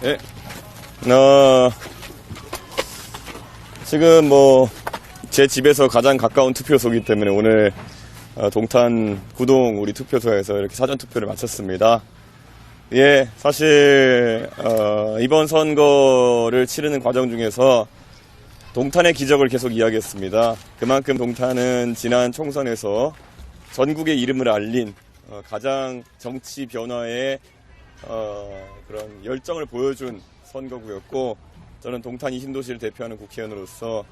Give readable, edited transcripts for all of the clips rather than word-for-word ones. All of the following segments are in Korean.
네. 지금 제 집에서 가장 가까운 투표소이기 때문에 오늘 동탄 구동 우리 투표소에서 이렇게 사전투표를 마쳤습니다. 예, 사실 이번 선거를 치르는 과정 중에서 동탄의 기적을 계속 이야기했습니다. 그만큼 동탄은 지난 총선에서 전국의 이름을 알린 가장 정치 변화에 그런 열정을 보여준 선거구였고, 저는 동탄 이 신도시를 대표하는 국회의원으로서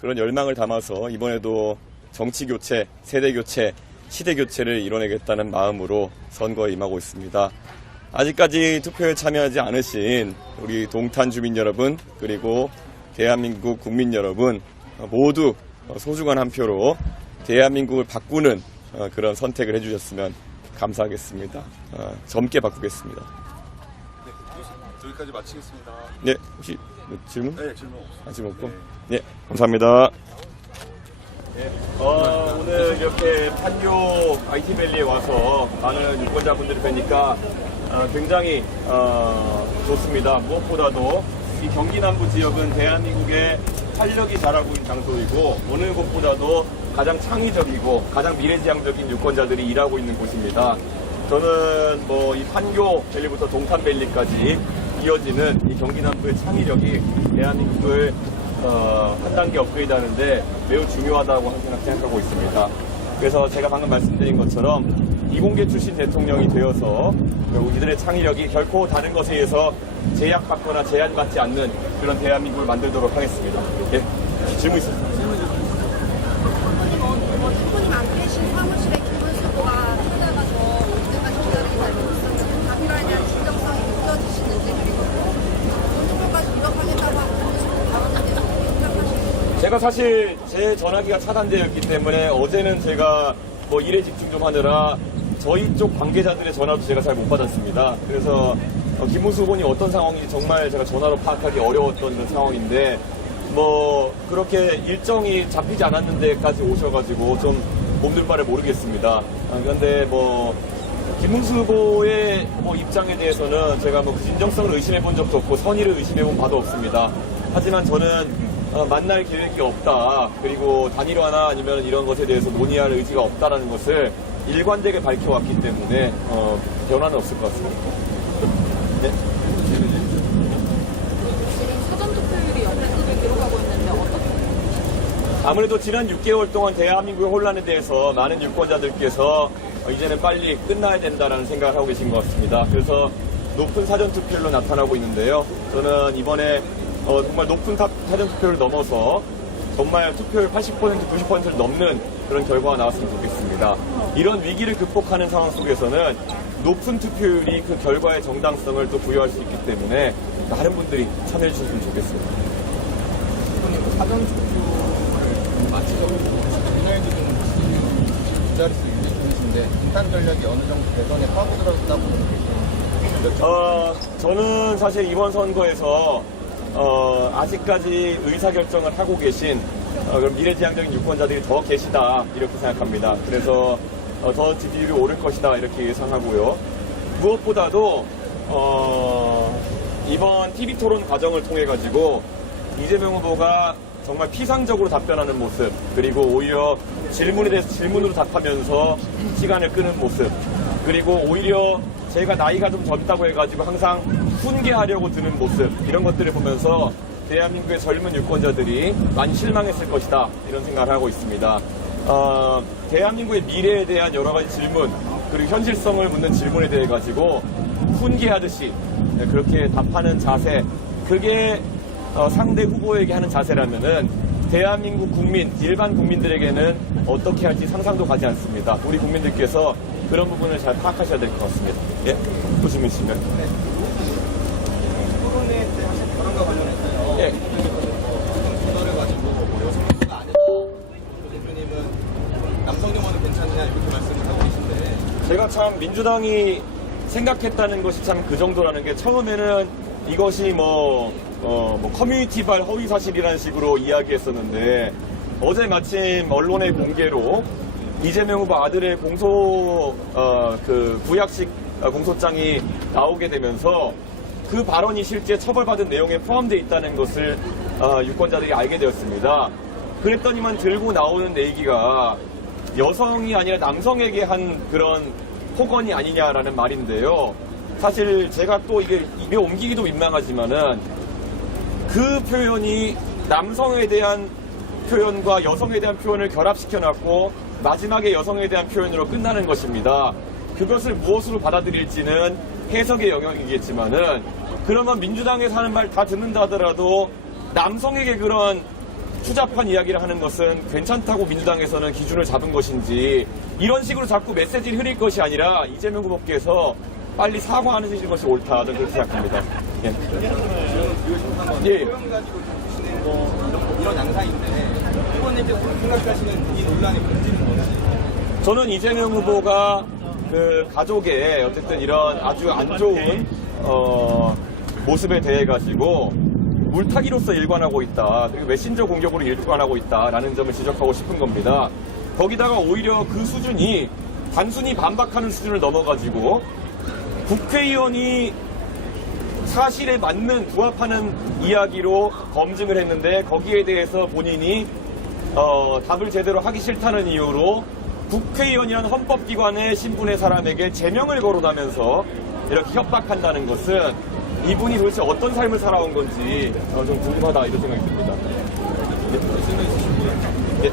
그런 열망을 담아서 이번에도 정치 교체, 세대 교체, 시대 교체를 이뤄내겠다는 마음으로 선거에 임하고 있습니다. 아직까지 투표에 참여하지 않으신 우리 동탄 주민 여러분, 그리고 대한민국 국민 여러분 모두 소중한 한 표로 대한민국을 바꾸는 그런 선택을 해주셨으면 감사하겠습니다. 젊게 바꾸겠습니다. 네, 여기까지 마치겠습니다. 네, 혹시 질문? 네, 질문 없습니다. 질문 없고? 네, 감사합니다. 네, 오늘 이렇게 판교 IT밸리에 와서 많은 유권자분들이 뵈니까 굉장히 좋습니다. 무엇보다도 이 경기 남부 지역은 대한민국의 활력이 자라고 있는 장소이고, 어느 곳보다도 가장 창의적이고 가장 미래지향적인 유권자들이 일하고 있는 곳입니다. 저는 이 판교 밸리부터 동탄 밸리까지 이어지는 이 경기 남부의 창의력이 대한민국을 한 단계 업그레이드하는데 매우 중요하다고 생각하고 있습니다. 그래서 제가 방금 말씀드린 것처럼 이공계 출신 대통령이 되어서 이들의 창의력이 결코 다른 것에 의해서 제약받거나 제한받지 않는 그런 대한민국을 만들도록 하겠습니다. 예, 질문 있으세요? 부모님 안 계신 사무실에 김문수가 찾아가서 언제까지 기다리기 잘 모르겠었는데 답변에 대한 진정성이 느껴지시는지, 그리고 본투표까지 노력하겠다고 하고 김문수 발언에 대해서 어떻게 생각하시는지. 제가 사실 제 전화기가 차단되었기 때문에 어제는 제가 일에 집중 좀 하느라 저희 쪽 관계자들의 전화도 제가 잘 못 받았습니다. 그래서 김문수 후보니 어떤 상황인지 정말 제가 전화로 파악하기 어려웠던 그런 상황인데, 그렇게 일정이 잡히지 않았는 데까지 오셔가지고 좀 몸둘 바를 모르겠습니다. 그런데 김문수 후보의 입장에 대해서는 제가 그 진정성을 의심해 본 적도 없고 선의를 의심해 본 바도 없습니다. 하지만 저는 만날 계획이 없다, 그리고 단일화나 아니면 이런 것에 대해서 논의할 의지가 없다라는 것을 일관되게 밝혀왔기 때문에 변화는 없을 것 같습니다. 네? 지금 사전투표율이 역대급을 기록하고 있는데 어떻게 아무래도 지난 6개월 동안 대한민국의 혼란에 대해서 많은 유권자들께서 이제는 빨리 끝나야 된다는 생각을 하고 계신 것 같습니다. 그래서 높은 사전투표율로 나타나고 있는데요. 저는 이번에 정말 높은 사전투표를 넘어서 정말 투표율 80%, 90%를 넘는 그런 결과가 나왔으면 좋겠습니다. 이런 위기를 극복하는 상황 속에서는 높은 투표율이 그 결과의 정당성을 또 부여할 수 있기 때문에 많은 분들이 참여해 주셨으면 좋겠습니다. 사전투표를 마치고 전날도 좀 기다릴 수 있는 분이신데 인탄 전략이 어느 정도 대선에 파고들었다고 보는 저는 사실 이번 선거에서 아직까지 의사결정을 하고 계신 미래지향적인 유권자들이 더 계시다, 이렇게 생각합니다. 그래서 더 지지율이 오를 것이다, 이렇게 예상하고요. 무엇보다도 이번 TV토론 과정을 통해 가지고 이재명 후보가 정말 피상적으로 답변하는 모습, 그리고 오히려 질문에 대해서 질문으로 답하면서 시간을 끄는 모습, 그리고 오히려 제가 나이가 좀 젊다고 해가지고 항상 훈계하려고 드는 모습, 이런 것들을 보면서 대한민국의 젊은 유권자들이 많이 실망했을 것이다, 이런 생각을 하고 있습니다. 대한민국의 미래에 대한 여러 가지 질문, 그리고 현실성을 묻는 질문에 대해 가지고 훈계하듯이 그렇게 답하는 자세, 그게 상대 후보에게 하는 자세라면은 대한민국 국민, 일반 국민들에게는 어떻게 할지 상상도 가지 않습니다. 우리 국민들께서 그런 부분을 잘 파악하셔야 될 것 같습니다. 예? 또 질문 있으면. 네. 토론회 때 하신 발언과 관련해서요. 예. 그거를 가지고 여성가 아니다. 대표님은 남성 영화는 괜찮냐 이렇게 말씀을 하고 계신데. 제가 참 민주당이 생각했다는 것이 참 그 정도라는 게, 처음에는 이것이 커뮤니티발 허위 사실이라는 식으로 이야기했었는데, 어제 마침 언론의 공개로 이재명 후보 아들의 구약식 공소장이 나오게 되면서 그 그 발언이 실제 처벌받은 내용에 포함되어 있다는 것을 유권자들이 알게 되었습니다. 그랬더니만 들고 나오는 얘기가 여성이 아니라 남성에게 한 그런 폭언이 아니냐라는 말인데요. 사실 제가 또 이게 입에 옮기기도 민망하지만은 그 표현이 남성에 대한 표현과 여성에 대한 표현을 결합시켜놨고 마지막에 여성에 대한 표현으로 끝나는 것입니다. 그것을 무엇으로 받아들일지는 해석의 영역이겠지만은 그러면 민주당에서 하는 말 다 듣는다 하더라도 남성에게 그런 추잡한 이야기를 하는 것은 괜찮다고 민주당에서는 기준을 잡은 것인지 이런 식으로 자꾸 메시지를 흐릴 것이 아니라 이재명 후보께서 빨리 사과하는 것이 옳다. 저는 그렇게 생각합니다. 예. 예. 표현 가지고 주시는 거 이런 양상인데 이번에 이제 생각하시는 이 논란의 본질은 뭔지. 저는 이재명 후보가 그 가족의 어쨌든 이런 아주 안 좋은 모습에 대해 가지고 물타기로서 일관하고 있다. 그리고 메신저 공격으로 일관하고 있다라는 점을 지적하고 싶은 겁니다. 거기다가 오히려 그 수준이 단순히 반박하는 수준을 넘어가지고 국회의원이 사실에 맞는 부합하는 이야기로 검증을 했는데 거기에 대해서 본인이 답을 제대로 하기 싫다는 이유로 국회의원이라는 헌법기관의 신분의 사람에게 제명을 거론하면서 이렇게 협박한다는 것은 이분이 도대체 어떤 삶을 살아온 건지 좀 궁금하다 이런 생각이 듭니다. 네.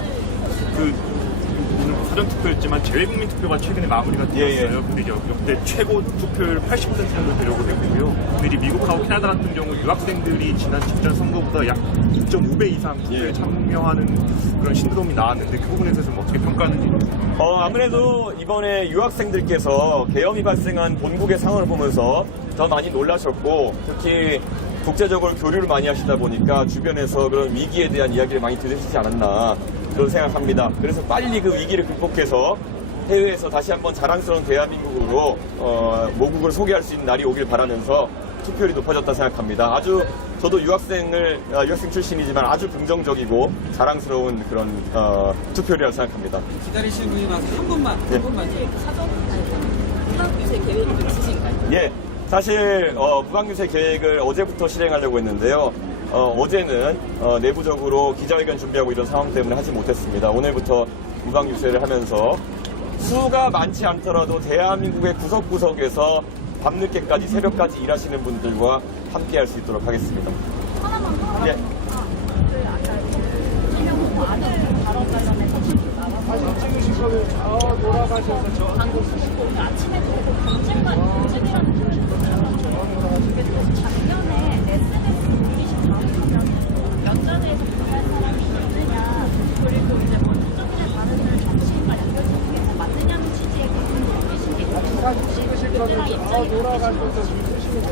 오늘 사전투표였지만 재외국민 투표가 최근에 마무리가 되었어요. 근데 역대 최고 투표율 80% 정도 되려고 했고요. 오늘이 미국하고 캐나다 같은 경우 유학생들이 지난 직전 선거보다 약 2.5배 이상 투표에 참여하는 그런 신드롬이 나왔는데 그 부분에서 좀 어떻게 평가하는지. 아무래도 이번에 유학생들께서 계엄이 발생한 본국의 상황을 보면서 더 많이 놀라셨고 특히 국제적으로 교류를 많이 하시다 보니까 주변에서 그런 위기에 대한 이야기를 많이 들으시지 않았나 그런 생각합니다. 그래서 빨리 그 위기를 극복해서 해외에서 다시 한번 자랑스러운 대한민국으로 모국을 소개할 수 있는 날이 오길 바라면서 투표율이 높아졌다 생각합니다. 아주 저도 유학생 출신이지만 아주 긍정적이고 자랑스러운 그런 투표율이라고 생각합니다. 기다리시는 분이 많아서 한 분만 사전 무방유세 계획이 좀 있으신가요? 예, 사실 무방유세 계획을 어제부터 실행하려고 했는데요. 어제는 내부적으로 기자회견 준비하고 이런 상황 때문에 하지 못했습니다. 오늘부터 무방유세를 하면서 수가 많지 않더라도 대한민국의 구석구석에서 밤늦게까지 새벽까지 일하시는 분들과 함께 할 수 있도록 하겠습니다. 하나만 더. 예. 그 아까 이재명 후보 아들 발언 관련해서 나와서 방금 쓰시고 오늘 아침에도 검증이라는 표현이 있었어요. 이게 또 작년에 SNS 올리신 다음이면 연전에서 비할 사람이 있느냐 그리고 이제 뭐 특정인의 발언을 정치인과 연결시키는 게 맞느냐는 취지의 의견을 올리신 게 혹시 그때랑 입장이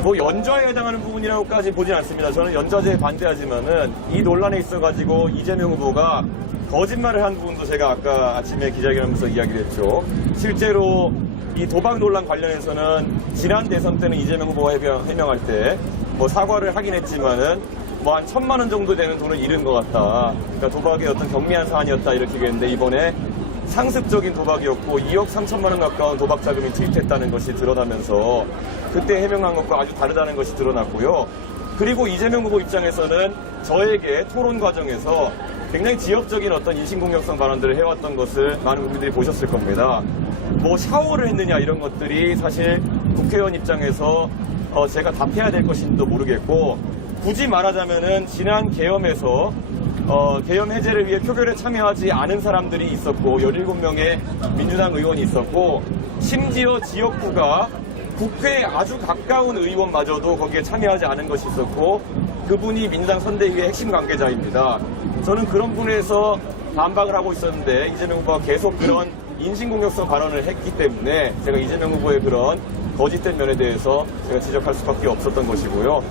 뭐 연좌에 해당하는 부분이라고까지 보진 않습니다. 저는 연좌제에 반대하지만은 이 논란에 있어가지고 이재명 후보가 거짓말을 한 부분도 제가 아까 아침에 기자회견하면서 이야기를 했죠. 실제로 이 도박 논란 관련해서는 지난 대선 때는 이재명 후보가 해명할 때 뭐 사과를 하긴 했지만은 뭐 한 1,000만 원 정도 되는 돈을 잃은 것 같다. 그러니까 도박의 어떤 경미한 사안이었다 이렇게 얘기했는데 이번에 상습적인 도박이었고 2억 3천만 원 가까운 도박 자금이 투입했다는 것이 드러나면서 그때 해명한 것과 아주 다르다는 것이 드러났고요. 그리고 이재명 후보 입장에서는 저에게 토론 과정에서 굉장히 지역적인 어떤 인신공격성 발언들을 해왔던 것을 많은 국민들이 보셨을 겁니다. 뭐 샤워를 했느냐 이런 것들이 사실 국회의원 입장에서 제가 답해야 될 것인지도 모르겠고 굳이 말하자면은 지난 계엄에서 계엄 해제를 위해 표결에 참여하지 않은 사람들이 있었고 17명의 민주당 의원이 있었고 심지어 지역구가 국회에 아주 가까운 의원마저도 거기에 참여하지 않은 것이 있었고 그분이 민주당 선대위의 핵심 관계자입니다. 저는 그런 분에서 반박을 하고 있었는데 이재명 후보가 계속 그런 인신공격성 발언을 했기 때문에 제가 이재명 후보의 그런 거짓된 면에 대해서 제가 지적할 수밖에 없었던 것이고요.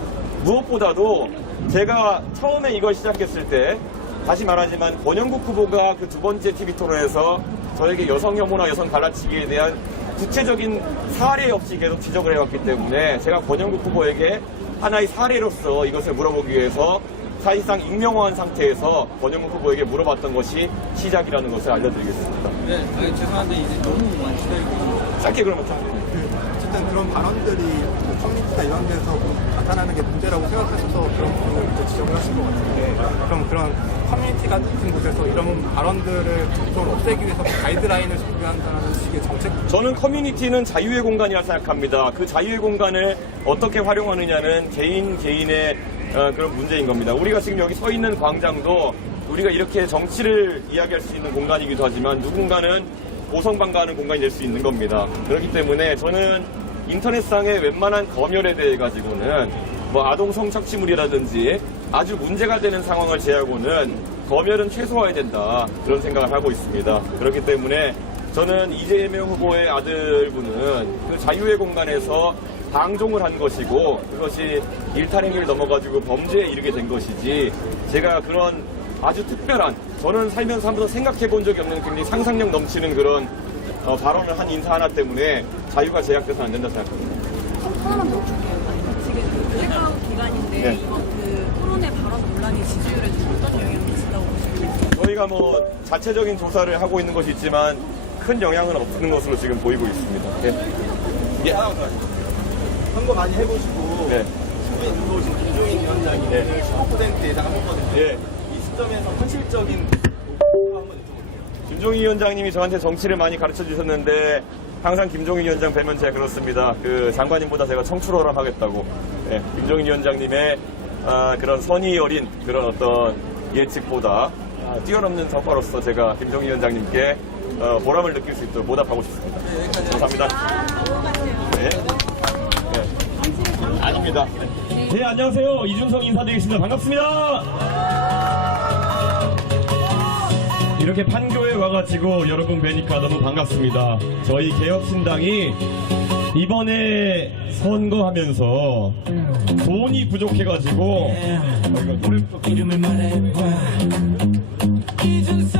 무엇보다도 제가 처음에 이걸 시작했을 때 다시 말하지만 권영국 후보가 그 두 번째 TV 토론에서 저에게 여성 혐오나 여성 갈라치기에 대한 구체적인 사례 없이 계속 지적을 해왔기 때문에 제가 권영국 후보에게 하나의 사례로서 이것을 물어보기 위해서 사실상 익명화한 상태에서 권영국 후보에게 물어봤던 것이 시작이라는 것을 알려드리겠습니다. 네, 죄송한데 이제 너무 많이 기다리고 짧게 그러면 좀. 어쨌든 그런 발언들이 커뮤니티나 이런 데서 나타나는 게 문제라고 생각하셔서 그런 부분을 이제 지적을 하신 것 같은데, 그럼 그런 커뮤니티 같은 곳에서 이런 발언들을 좀 없애기 위해서 가이드라인을 정비한다는 식의 정책? 저는 커뮤니티는 자유의 공간이라 생각합니다. 그 자유의 공간을 어떻게 활용하느냐는 개인의 그런 문제인 겁니다. 우리가 지금 여기 서 있는 광장도 우리가 이렇게 정치를 이야기할 수 있는 공간이기도 하지만 누군가는 고성방가하는 공간이 될 수 있는 겁니다. 그렇기 때문에 저는 인터넷상의 웬만한 검열에 대해 가지고는 뭐 아동 성착취물이라든지 아주 문제가 되는 상황을 제하고는 검열은 최소화해야 된다, 그런 생각을 하고 있습니다. 그렇기 때문에 저는 이재명 후보의 아들분은 그 자유의 공간에서 방종을 한 것이고 그것이 일탈행위를 넘어가지고 범죄에 이르게 된 것이지, 제가 그런 아주 특별한, 저는 살면서 한 번도 생각해 본 적이 없는 굉장히 상상력 넘치는 그런 발언을 한 인사 하나 때문에 자유가 제약돼서는 안 된다 생각합니다. 하나만 더 줄게요. 지금 그 블랙아웃 기간인데 네. 이번 그 토론회 발언 논란이 지지율에 좀 어떤 영향을 미친다고 보시나요? 저희가 뭐 자체적인 조사를 하고 있는 것이 있지만 큰 영향은 없는 것으로 지금 보이고 있습니다. 예. 선거 많이 해보시고 네. 신부인 들어오신 김종인 위원장이 네. 15% 예상하셨거든요. 예. 이 시점에서 현실적인 목표 한번 여쭤볼게요. 김종인 위원장님이 저한테 정치를 많이 가르쳐 주셨는데 항상 김종인 위원장 뵈면 제가 그렇습니다. 그 장관님보다 제가 청출어람 하겠다고. 예, 김종인 위원장님의 그런 선의 어린 그런 어떤 예측보다 뛰어넘는 성과로서 제가 김종인 위원장님께 보람을 느낄 수 있도록 보답하고 싶습니다. 감사합니다. 네. 네. 아닙니다. 네, 안녕하세요. 이준석 인사드리겠습니다. 반갑습니다. 이렇게 판교에 와가지고 여러분 뵈니까 너무 반갑습니다. 저희 개혁신당이 이번에 선거하면서 돈이 부족해가지고 노래 이름을 말해봐. 이준석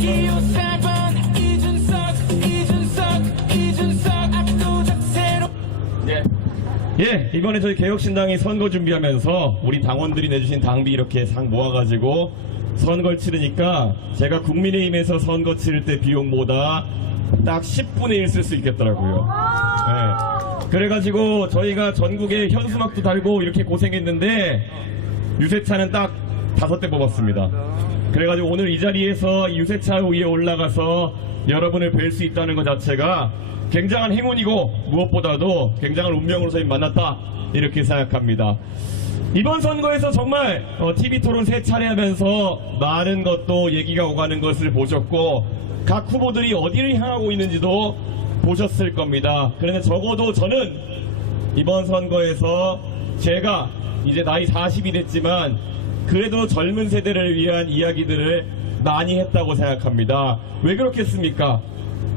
이호사번 이준석 압도적 새로. 예, 이번에 저희 개혁신당이 선거 준비하면서 우리 당원들이 내주신 당비 이렇게 상 모아가지고 선거를 치르니까 제가 국민의힘에서 선거 치를 때 비용보다 딱 10분의 1 쓸 수 있겠더라고요. 예. 그래가지고 저희가 전국에 현수막도 달고 이렇게 고생했는데 유세차는 딱 5대 뽑았습니다. 그래가지고 오늘 이 자리에서 유세차 위에 올라가서 여러분을 뵐 수 있다는 것 자체가 굉장한 행운이고 무엇보다도 굉장한 운명으로 저희 만났다, 이렇게 생각합니다. 이번 선거에서 정말 TV 토론 3차례 하면서 많은 것도 얘기가 오가는 것을 보셨고 각 후보들이 어디를 향하고 있는지도 보셨을 겁니다. 그런데 적어도 저는 이번 선거에서 제가 이제 나이 40이 됐지만 그래도 젊은 세대를 위한 이야기들을 많이 했다고 생각합니다. 왜 그렇겠습니까?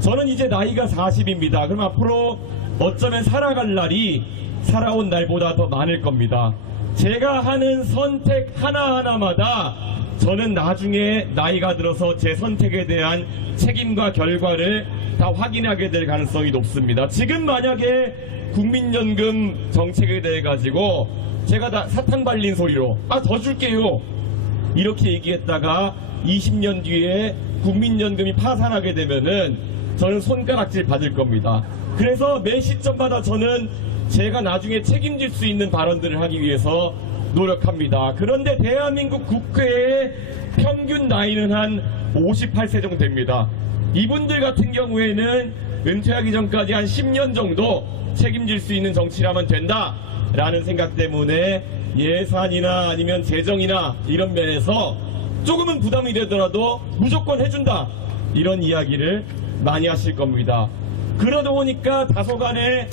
저는 이제 나이가 40입니다. 그럼 앞으로 어쩌면 살아갈 날이 살아온 날보다 더 많을 겁니다. 제가 하는 선택 하나하나마다 저는 나중에 나이가 들어서 제 선택에 대한 책임과 결과를 다 확인하게 될 가능성이 높습니다. 지금 만약에 국민연금 정책에 대해 가지고 제가 다 사탕 발린 소리로 더 줄게요 이렇게 얘기했다가 20년 뒤에 국민연금이 파산하게 되면은 저는 손가락질 받을 겁니다. 그래서 매 시점마다 저는 제가 나중에 책임질 수 있는 발언들을 하기 위해서 노력합니다. 그런데 대한민국 국회의 평균 나이는 한 58세 정도 됩니다. 이분들 같은 경우에는 은퇴하기 전까지 한 10년 정도 책임질 수 있는 정치를 하면 된다라는 생각 때문에 예산이나 아니면 재정이나 이런 면에서 조금은 부담이 되더라도 무조건 해준다, 이런 이야기를 많이 하실 겁니다. 그러다 보니까 다소간에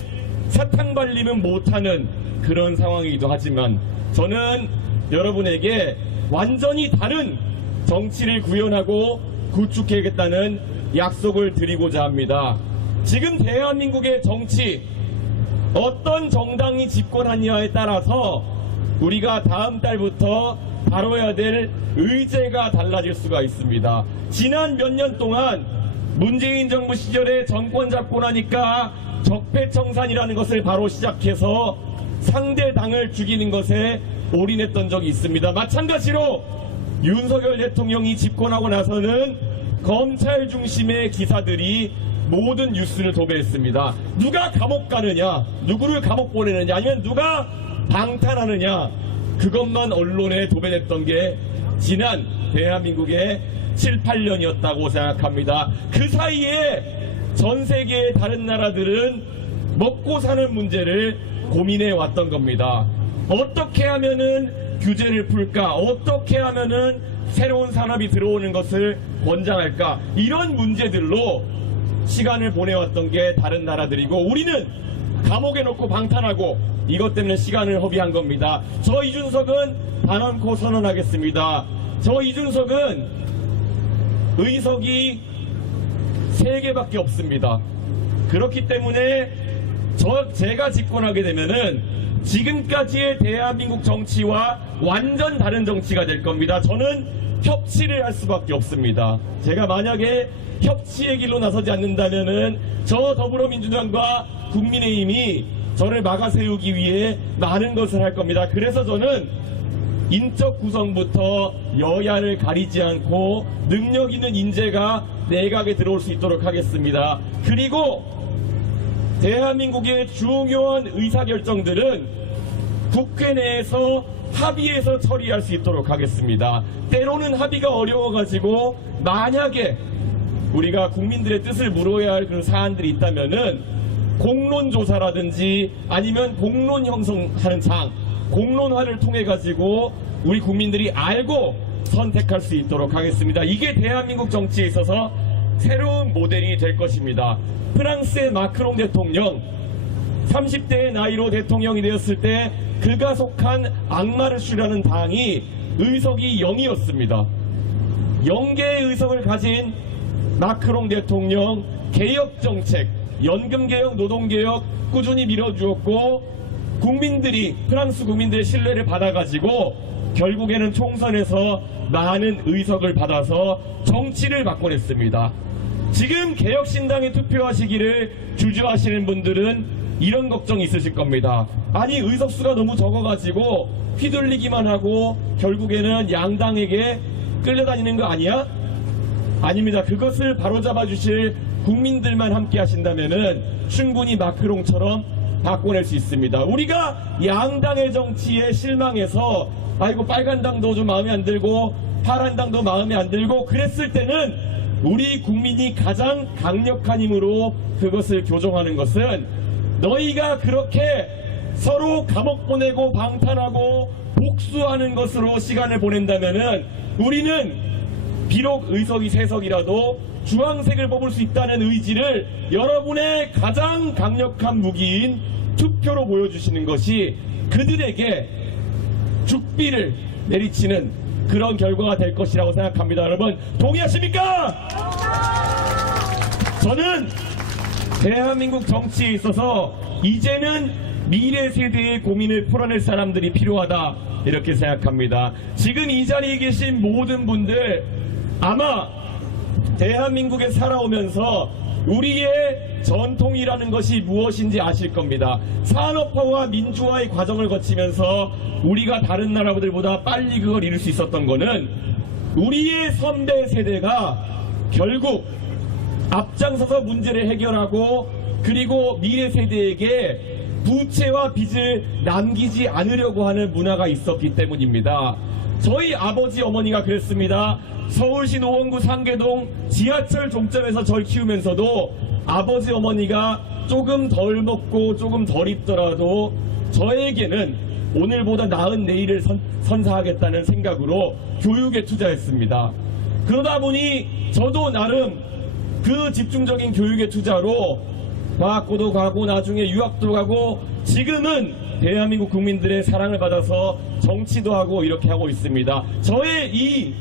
사탕 발림은 못하는 그런 상황이기도 하지만 저는 여러분에게 완전히 다른 정치를 구현하고 구축해야겠다는 약속을 드리고자 합니다. 지금 대한민국의 정치, 어떤 정당이 집권하느냐에 따라서 우리가 다음 달부터 다뤄야 될 의제가 달라질 수가 있습니다. 지난 몇 년 동안 문재인 정부 시절에 정권 잡고 나니까 적폐청산이라는 것을 바로 시작해서 상대 당을 죽이는 것에 올인했던 적이 있습니다. 마찬가지로 윤석열 대통령이 집권하고 나서는 검찰 중심의 기사들이 모든 뉴스를 도배했습니다. 누가 감옥 가느냐, 누구를 감옥 보내느냐, 아니면 누가 방탄하느냐, 그것만 언론에 도배됐던 게 지난 대한민국의 7, 8년이었다고 생각합니다. 그 사이에 전 세계의 다른 나라들은 먹고 사는 문제를 고민해 왔던 겁니다. 어떻게 하면은 규제를 풀까? 어떻게 하면은 새로운 산업이 들어오는 것을 권장할까? 이런 문제들로 시간을 보내왔던 게 다른 나라들이고, 우리는 감옥에 넣고 방탄하고 이것 때문에 시간을 허비한 겁니다. 저 이준석은 단언코 선언하겠습니다. 저 이준석은 의석이 3개밖에 없습니다. 그렇기 때문에 제가 집권하게 되면은 지금까지의 대한민국 정치와 완전 다른 정치가 될 겁니다. 저는 협치를 할 수밖에 없습니다. 제가 만약에 협치의 길로 나서지 않는다면은 저 더불어민주당과 국민의힘이 저를 막아세우기 위해 많은 것을 할 겁니다. 그래서 저는 인적 구성부터 여야를 가리지 않고 능력 있는 인재가 내각에 들어올 수 있도록 하겠습니다. 그리고 대한민국의 중요한 의사결정들은 국회 내에서 합의해서 처리할 수 있도록 하겠습니다. 때로는 합의가 어려워가지고 만약에 우리가 국민들의 뜻을 물어야 할 그런 사안들이 있다면은 공론조사라든지 아니면 공론 형성하는 장, 공론화를 통해 가지고 우리 국민들이 알고 선택할 수 있도록 하겠습니다. 이게 대한민국 정치에 있어서 새로운 모델이 될 것입니다. 프랑스의 마크롱 대통령, 30대의 나이로 대통령이 되었을 때 그가 속한 앙마르슈라는 당이 의석이 0이었습니다. 0개의 의석을 가진 마크롱 대통령, 개혁정책, 연금개혁, 노동개혁 꾸준히 밀어주었고, 국민들이, 프랑스 국민들의 신뢰를 받아가지고 결국에는 총선에서 많은 의석을 받아서 정치를 바꿔냈습니다. 지금 개혁신당에 투표하시기를 주저하시는 분들은 이런 걱정이 있으실 겁니다. 아니, 의석수가 너무 적어가지고 휘둘리기만 하고 결국에는 양당에게 끌려다니는 거 아니야? 아닙니다. 그것을 바로잡아 주실 국민들만 함께 하신다면은 충분히 마크롱처럼 바꿔낼 수 있습니다. 우리가 양당의 정치에 실망해서 아이고 빨간 당도 좀 마음에 안 들고 파란 당도 마음에 안 들고 그랬을 때는 우리 국민이 가장 강력한 힘으로 그것을 교정하는 것은 너희가 그렇게 서로 감옥 보내고 방탄하고 복수하는 것으로 시간을 보낸다면은 우리는 비록 의석이 3석이라도 주황색을 뽑을 수 있다는 의지를 여러분의 가장 강력한 무기인 투표로 보여주시는 것이 그들에게 죽비를 내리치는 그런 결과가 될 것이라고 생각합니다. 여러분 동의하십니까? 저는 대한민국 정치에 있어서 이제는 미래 세대의 고민을 풀어낼 사람들이 필요하다 이렇게 생각합니다. 지금 이 자리에 계신 모든 분들 아마 대한민국에 살아오면서 우리의 전통이라는 것이 무엇인지 아실 겁니다. 산업화와 민주화의 과정을 거치면서 우리가 다른 나라들보다 빨리 그걸 이룰 수 있었던 거는 우리의 선배 세대가 결국 앞장서서 문제를 해결하고 그리고 미래 세대에게 부채와 빚을 남기지 않으려고 하는 문화가 있었기 때문입니다. 저희 아버지 어머니가 그랬습니다. 서울시 노원구 상계동 지하철 종점에서 절 키우면서도 아버지 어머니가 조금 덜 먹고 조금 덜 입더라도 저에게는 오늘보다 나은 내일을 선사하겠다는 생각으로 교육에 투자했습니다. 그러다 보니 저도 나름 그 집중적인 교육의 투자로 과학고도 가고 나중에 유학도 가고 지금은 대한민국 국민들의 사랑을 받아서 정치도 하고 이렇게 하고 있습니다. 저의 이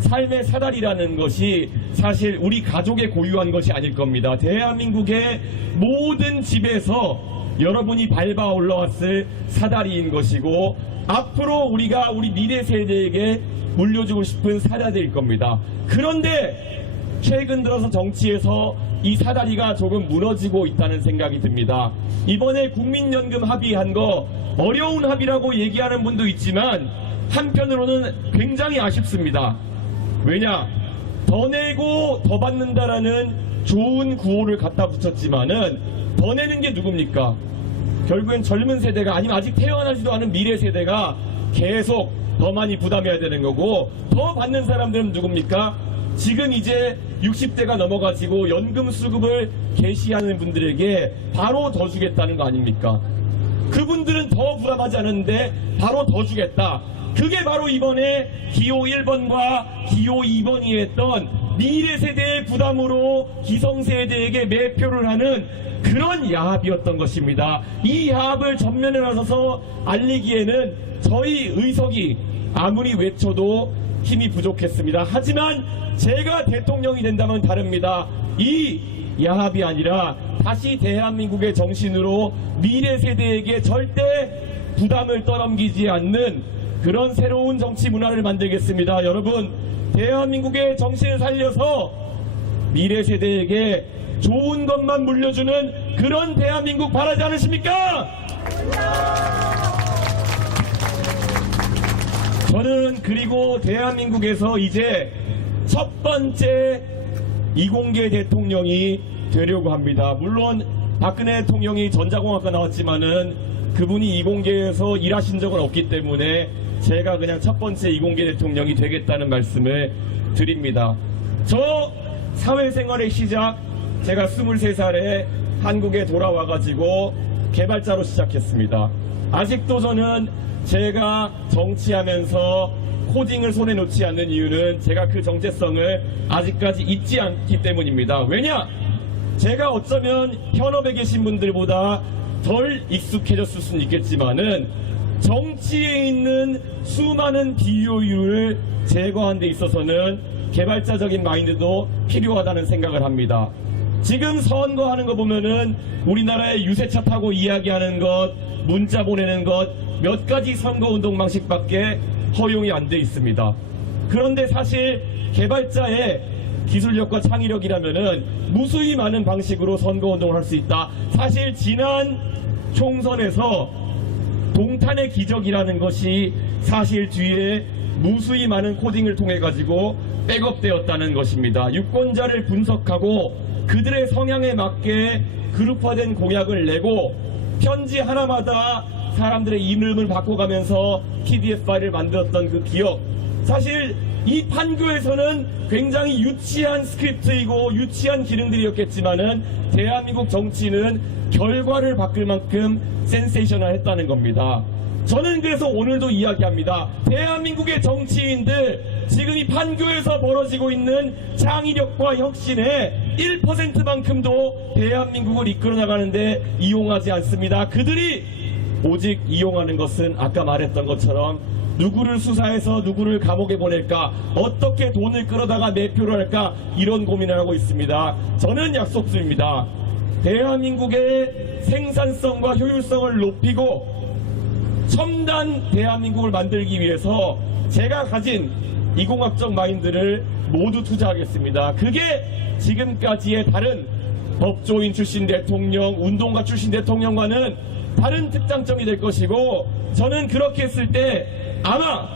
삶의 사다리라는 것이 사실 우리 가족의 고유한 것이 아닐 겁니다. 대한민국의 모든 집에서 여러분이 밟아 올라왔을 사다리인 것이고 앞으로 우리가 우리 미래 세대에게 물려주고 싶은 사다리일 겁니다. 그런데 최근 들어서 정치에서 이 사다리가 조금 무너지고 있다는 생각이 듭니다. 이번에 국민연금 합의한 거 어려운 합의라고 얘기하는 분도 있지만 한편으로는 굉장히 아쉽습니다. 왜냐? 더 내고 더 받는다라는 좋은 구호를 갖다 붙였지만은 더 내는 게 누굽니까? 결국엔 젊은 세대가 아니면 아직 태어나지도 않은 미래 세대가 계속 더 많이 부담해야 되는 거고, 더 받는 사람들은 누굽니까? 지금 이제 60대가 넘어가지고 연금 수급을 개시하는 분들에게 바로 더 주겠다는 거 아닙니까? 그분들은 더 부담하지 않았는데 바로 더 주겠다. 그게 바로 이번에 기호 1번과 기호 2번이 했던 미래 세대의 부담으로 기성세대에게 매표를 하는 그런 야합이었던 것입니다. 이 야합을 전면에 나서서 알리기에는 저희 의석이 아무리 외쳐도 힘이 부족했습니다. 하지만 제가 대통령이 된다면 다릅니다. 이 야합이 아니라 다시 대한민국의 정신으로 미래 세대에게 절대 부담을 떠넘기지 않는 그런 새로운 정치 문화를 만들겠습니다. 여러분, 대한민국의 정신을 살려서 미래 세대에게 좋은 것만 물려주는 그런 대한민국 바라지 않으십니까? 저는 그리고 대한민국에서 이제 첫 번째 이공계 대통령이 되려고 합니다. 물론 박근혜 대통령이 전자공학과 나왔지만은 그분이 이공계에서 일하신 적은 없기 때문에 제가 그냥 첫 번째 이공계 대통령이 되겠다는 말씀을 드립니다. 저 사회생활의 시작, 제가 23살에 한국에 돌아와가지고 개발자로 시작했습니다. 아직도 저는 제가 정치하면서 코딩을 손에 놓지 않는 이유는 제가 그 정체성을 아직까지 잊지 않기 때문입니다. 왜냐? 제가 어쩌면 현업에 계신 분들보다 덜 익숙해졌을 수는 있겠지만은 정치에 있는 수많은 비효율을 제거하는 데 있어서는 개발자적인 마인드도 필요하다는 생각을 합니다. 지금 선거하는 거 보면은 우리나라의 유세차 타고 이야기하는 것, 문자 보내는 것, 몇 가지 선거운동 방식밖에 허용이 안 돼 있습니다. 그런데 사실 개발자의 기술력과 창의력이라면은 무수히 많은 방식으로 선거운동을 할 수 있다. 사실 지난 총선에서 동탄의 기적이라는 것이 사실 뒤에 무수히 많은 코딩을 통해 가지고 백업되었다는 것입니다. 유권자를 분석하고 그들의 성향에 맞게 그룹화된 공약을 내고 편지 하나마다 사람들의 이름을 바꿔가면서 PDF 파일을 만들었던 그 기억, 사실 이 판교에서는 굉장히 유치한 스크립트이고 유치한 기능들이었겠지만은 대한민국 정치는 결과를 바꿀 만큼 센세이셔널했다는 겁니다. 저는 그래서 오늘도 이야기합니다. 대한민국의 정치인들, 지금 이 판교에서 벌어지고 있는 창의력과 혁신의 1%만큼도 대한민국을 이끌어 나가는데 이용하지 않습니다. 그들이 오직 이용하는 것은 아까 말했던 것처럼 누구를 수사해서 누구를 감옥에 보낼까, 어떻게 돈을 끌어다가 매표를 할까, 이런 고민을 하고 있습니다. 저는 약속드립니다. 대한민국의 생산성과 효율성을 높이고 첨단 대한민국을 만들기 위해서 제가 가진 이공학적 마인드를 모두 투자하겠습니다. 그게 지금까지의 다른 법조인 출신 대통령, 운동가 출신 대통령과는 다른 특장점이 될 것이고, 저는 그렇게 했을 때 아마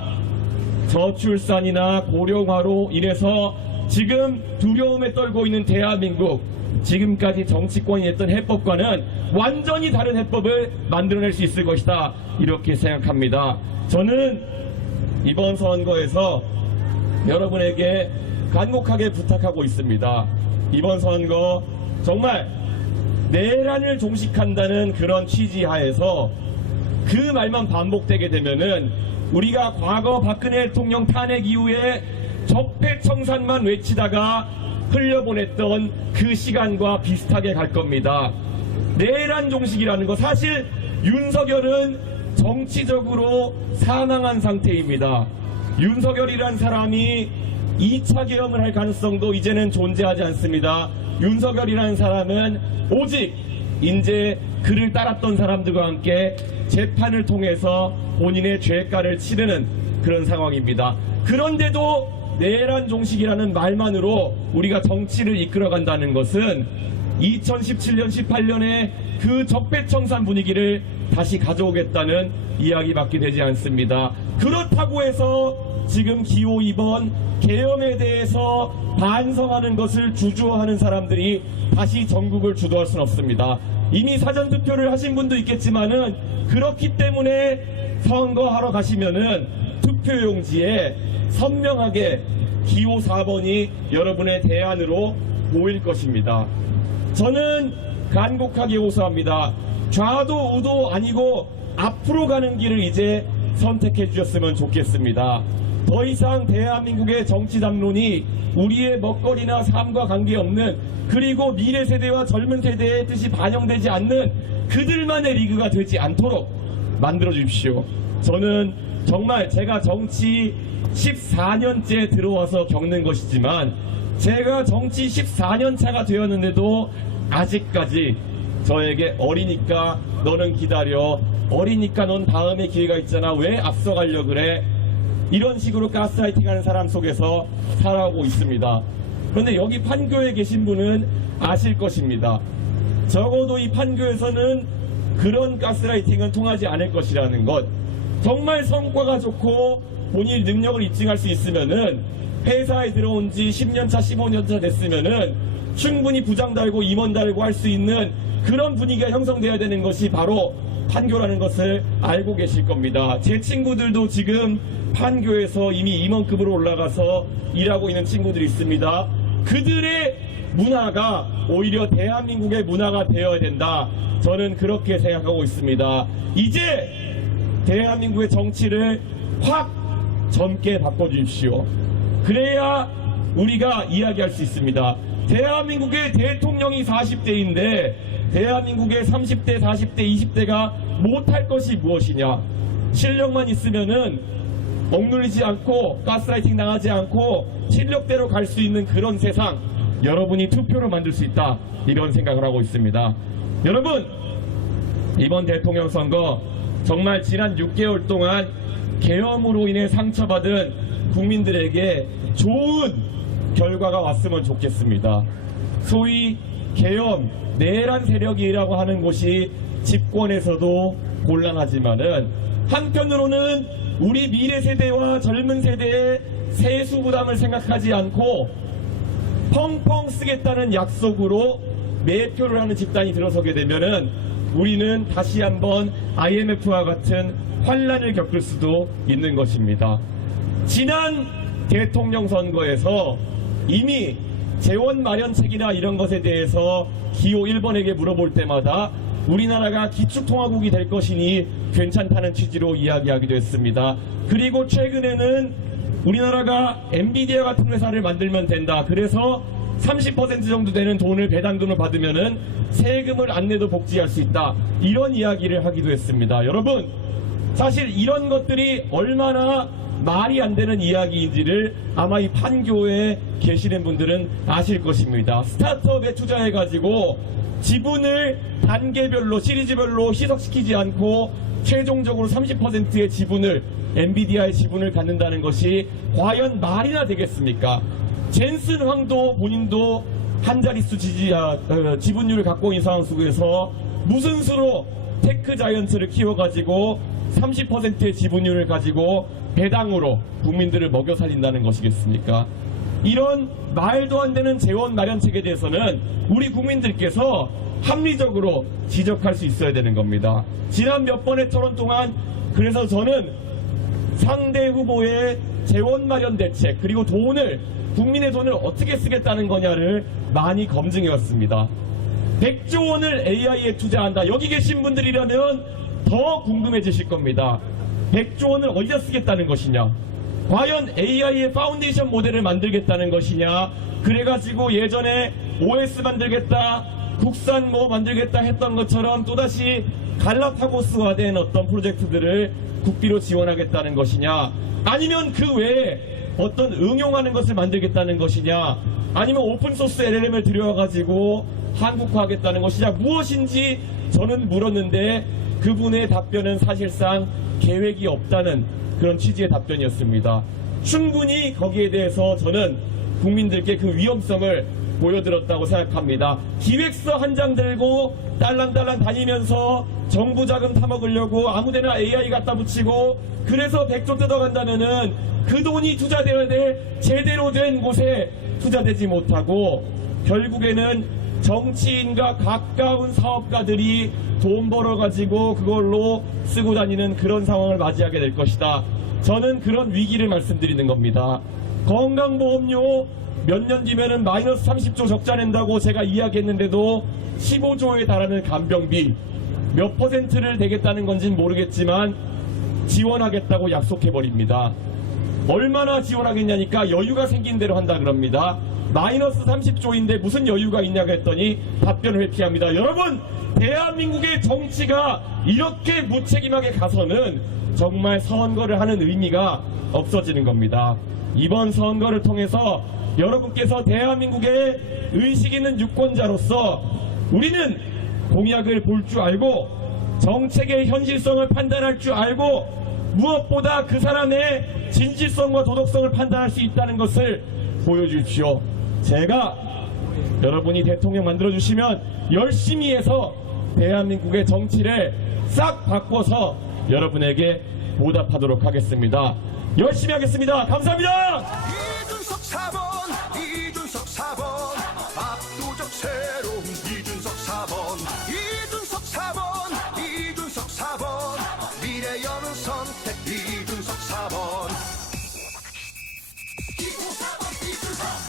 저출산이나 고령화로 인해서 지금 두려움에 떨고 있는 대한민국, 지금까지 정치권이 했던 해법과는 완전히 다른 해법을 만들어낼 수 있을 것이다, 이렇게 생각합니다. 저는 이번 선거에서 여러분에게 간곡하게 부탁하고 있습니다. 이번 선거 정말 내란을 종식한다는 그런 취지하에서 그 말만 반복되게 되면은 우리가 과거 박근혜 대통령 탄핵 이후에 적폐청산만 외치다가 흘려보냈던 그 시간과 비슷하게 갈 겁니다. 내란 종식이라는 거, 사실 윤석열은 정치적으로 사망한 상태입니다. 윤석열이란 사람이 2차 계엄을 할 가능성도 이제는 존재하지 않습니다. 윤석열이라는 사람은 오직 이제 그를 따랐던 사람들과 함께 재판을 통해서 본인의 죄가를 치르는 그런 상황입니다. 그런데도 내란 종식이라는 말만으로 우리가 정치를 이끌어간다는 것은 2017년, 18년에 그 적폐청산 분위기를 다시 가져오겠다는 이야기밖에 되지 않습니다. 그렇다고 해서 지금 기호 2번, 계엄에 대해서 반성하는 것을 주저하는 사람들이 다시 전국을 주도할 수는 없습니다. 이미 사전투표를 하신 분도 있겠지만은 그렇기 때문에 선거하러 가시면은 투표용지에 선명하게 기호 4번이 여러분의 대안으로 보일 것입니다. 저는 간곡하게 호소합니다. 좌도 우도 아니고 앞으로 가는 길을 이제 선택해 주셨으면 좋겠습니다. 더 이상 대한민국의 정치 담론이 우리의 먹거리나 삶과 관계없는, 그리고 미래 세대와 젊은 세대의 뜻이 반영되지 않는 그들만의 리그가 되지 않도록 만들어 주십시오. 저는 정말 제가 정치 14년째 들어와서 겪는 것이지만, 제가 정치 14년 차가 되었는데도 아직까지 저에게 어리니까 너는 기다려, 어리니까 넌 다음에 기회가 있잖아, 왜 앞서가려 그래, 이런 식으로 가스라이팅 하는 사람 속에서 살아오고 있습니다. 그런데 여기 판교에 계신 분은 아실 것입니다. 적어도 이 판교에서는 그런 가스라이팅은 통하지 않을 것이라는 것. 정말 성과가 좋고 본인의 능력을 입증할 수 있으면은, 회사에 들어온 지 10년차 15년차 됐으면은 충분히 부장 달고 임원 달고 할 수 있는 그런 분위기가 형성돼야 되는 것이 바로 판교라는 것을 알고 계실 겁니다. 제 친구들도 지금 판교에서 이미 임원급으로 올라가서 일하고 있는 친구들이 있습니다. 그들의 문화가 오히려 대한민국의 문화가 되어야 된다. 저는 그렇게 생각하고 있습니다. 이제 대한민국의 정치를 확 젊게 바꿔주십시오. 그래야 우리가 이야기할 수 있습니다. 대한민국의 대통령이 40대인데 대한민국의 30대, 40대, 20대가 못할 것이 무엇이냐. 실력만 있으면은 억눌리지 않고 가스라이팅 당하지 않고 실력대로 갈 수 있는 그런 세상, 여러분이 투표로 만들 수 있다, 이런 생각을 하고 있습니다. 여러분, 이번 대통령 선거 정말 지난 6개월 동안 계엄으로 인해 상처받은 국민들에게 좋은 결과가 왔으면 좋겠습니다. 소위 계엄, 내란 세력이라고 하는 곳이 집권에서도 곤란하지만은, 한편으로는 우리 미래 세대와 젊은 세대의 세수 부담을 생각하지 않고 펑펑 쓰겠다는 약속으로 매표를 하는 집단이 들어서게 되면은 우리는 다시 한번 IMF와 같은 환란을 겪을 수도 있는 것입니다. 지난 대통령 선거에서 이미 재원 마련책이나 이런 것에 대해서 기호 1번에게 물어볼 때마다 우리나라가 기축통화국이 될 것이니 괜찮다는 취지로 이야기하기도 했습니다. 그리고 최근에는 우리나라가 엔비디아 같은 회사를 만들면 된다. 그래서 30% 정도 되는 돈을 배당금을 받으면은 세금을 안 내도 복지할 수 있다. 이런 이야기를 하기도 했습니다. 여러분, 사실 이런 것들이 얼마나 말이 안 되는 이야기인지를 아마 이 판교에 계시는 분들은 아실 것입니다. 스타트업에 투자해가지고 지분을 단계별로, 시리즈별로 희석시키지 않고 최종적으로 30%의 지분을, 엔비디아의 지분을 갖는다는 것이 과연 말이나 되겠습니까? 젠슨 황도 본인도 한 자릿수 지분율을 갖고 있는 상황 속에서 무슨 수로 테크 자이언트를 키워가지고 30%의 지분율을 가지고 배당으로 국민들을 먹여 살린다는 것이겠습니까? 이런 말도 안 되는 재원 마련책에 대해서는 우리 국민들께서 합리적으로 지적할 수 있어야 되는 겁니다. 지난 몇 번의 토론 동안 그래서 저는 상대 후보의 재원 마련 대책, 그리고 돈을, 국민의 돈을 어떻게 쓰겠다는 거냐를 많이 검증해왔습니다. 100조 원을 AI에 투자한다. 여기 계신 분들이라면 더 궁금해지실 겁니다. 100조 원을 어디다 쓰겠다는 것이냐? 과연 AI의 파운데이션 모델을 만들겠다는 것이냐? 그래가지고 예전에 OS 만들겠다, 국산 뭐 만들겠다 했던 것처럼 또다시 갈라파고스화된 어떤 프로젝트들을 국비로 지원하겠다는 것이냐? 아니면 그 외에 어떤 응용하는 것을 만들겠다는 것이냐? 아니면 오픈소스 LLM을 들여와가지고 한국화하겠다는 것이냐? 무엇인지 저는 물었는데 그분의 답변은 사실상 계획이 없다는 그런 취지의 답변이었습니다. 충분히 거기에 대해서 저는 국민들께 그 위험성을 보여드렸다고 생각합니다. 기획서 한 장 들고 딸랑딸랑 다니면서 정부 자금 타먹으려고 아무데나 AI 갖다 붙이고 그래서 100조 뜯어간다면은 그 돈이 투자되어야 될 제대로 된 곳에 투자되지 못하고 결국에는 정치인과 가까운 사업가들이 돈 벌어가지고 그걸로 쓰고 다니는 그런 상황을 맞이하게 될 것이다. 저는 그런 위기를 말씀드리는 겁니다. 건강보험료 몇 년 뒤면은 마이너스 30조 적자 낸다고 제가 이야기했는데도 15조에 달하는 간병비 몇 퍼센트를 내겠다는 건지는 모르겠지만 지원하겠다고 약속해버립니다. 얼마나 지원하겠냐니까 여유가 생긴 대로 한다 그럽니다. 마이너스 30조인데 무슨 여유가 있냐고 했더니 답변을 회피합니다. 여러분, 대한민국의 정치가 이렇게 무책임하게 가서는 정말 선거를 하는 의미가 없어지는 겁니다. 이번 선거를 통해서 여러분께서 대한민국의 의식 있는 유권자로서 우리는 공약을 볼 줄 알고 정책의 현실성을 판단할 줄 알고 무엇보다 그 사람의 진실성과 도덕성을 판단할 수 있다는 것을 보여주십시오. 제가 여러분이 대통령 만들어주시면 열심히 해서 대한민국의 정치를 싹 바꿔서 여러분에게 보답하도록 하겠습니다. 열심히 하겠습니다. 감사합니다. 이준석 4번, 이준석 4번, 압도적 새로운 이준석 4번, 이준석 4번, 이준석 4번, 미래 여는 선택 이준석 4번.